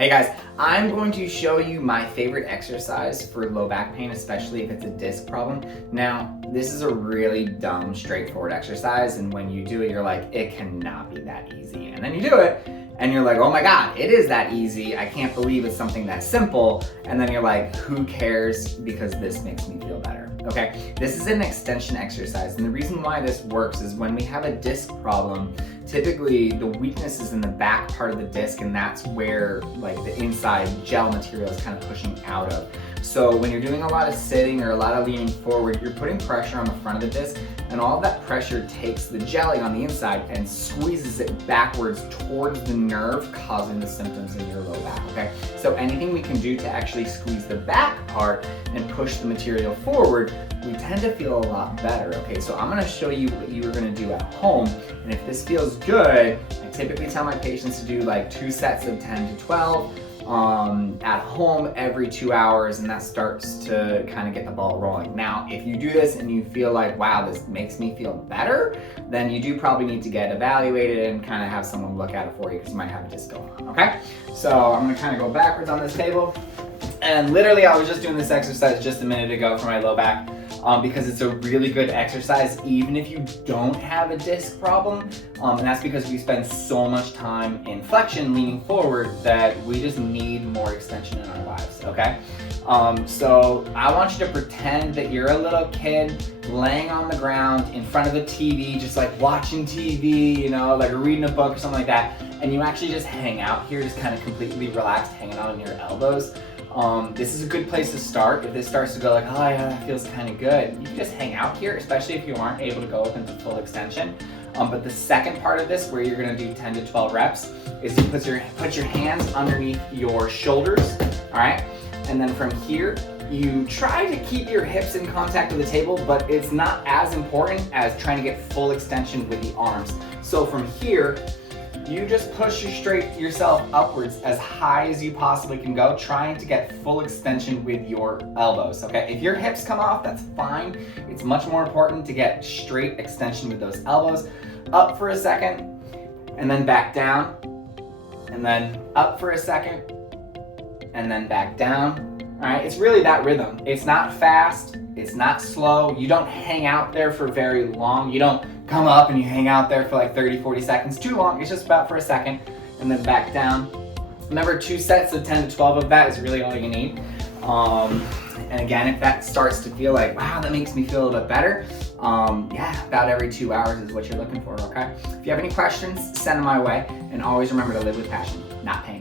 Hey guys, I'm going to show you my favorite exercise for low back pain, especially if it's a disc problem. Now, this is a really dumb, straightforward exercise, and when you do it, you're like, it cannot be that easy. And then you do it, and you're like, oh my God, it is that easy. I can't believe it's something that simple. And then you're like, who cares, because this makes me feel better. Okay, this is an extension exercise, and the reason why this works is when we have a disc problem, typically the weakness is in the back part of the disc, and that's where like the inside gel material is kind of pushing out of. So when you're doing a lot of sitting or a lot of leaning forward, you're putting pressure on the front of the disc, and all of that pressure takes the jelly on the inside and squeezes it backwards towards the nerve, causing the symptoms in your low back, okay? So anything we can do to actually squeeze the back part and push the material forward, we tend to feel a lot better, okay? So I'm gonna show you what you are gonna do at home, and if this feels good, I typically tell my patients to do like 2 sets of 10 to 12 at home every 2 hours, and that starts to kind of get the ball rolling. Now, if you do this and you feel like, wow, this makes me feel better, then you do probably need to get evaluated and kind of have someone look at it for you, because you might have a disc going on, okay? So I'm gonna kind of go backwards on this table, and literally I was just doing this exercise just a minute ago for my low back. Because it's a really good exercise even if you don't have a disc problem, and that's because we spend so much time in flexion, leaning forward, that we just need more extension in our lives, okay? So I want you to pretend that you're a little kid laying on the ground in front of the TV, just like watching TV, you know, like reading a book or something like that, and you actually just hang out here, just kind of completely relaxed, hanging out on your elbows. This is a good place to start. If this starts to go like, oh yeah, that feels kind of good, you can just hang out here, especially if you aren't able to go up into full extension. But the second part of this, where you're gonna do 10 to 12 reps, is you put your hands underneath your shoulders, all right? And then from here, you try to keep your hips in contact with the table, but it's not as important as trying to get full extension with the arms. So from here, you just push yourself upwards as high as you possibly can go, trying to get full extension with your elbows, okay? If your hips come off, that's fine. It's much more important to get straight extension with those elbows. Up for a second, and then back down, and then up for a second, and then back down. All right, it's really that rhythm. It's not fast, it's not slow. You don't hang out there for very long. You don't come up and you hang out there for like 30, 40 seconds. Too long, it's just about for a second, and then back down. Remember, 2 sets of 10 to 12 of that is really all you need. And again, if that starts to feel like, wow, that makes me feel a little bit better, yeah, about every 2 hours is what you're looking for, okay? If you have any questions, send them my way, and always remember to live with passion, not pain.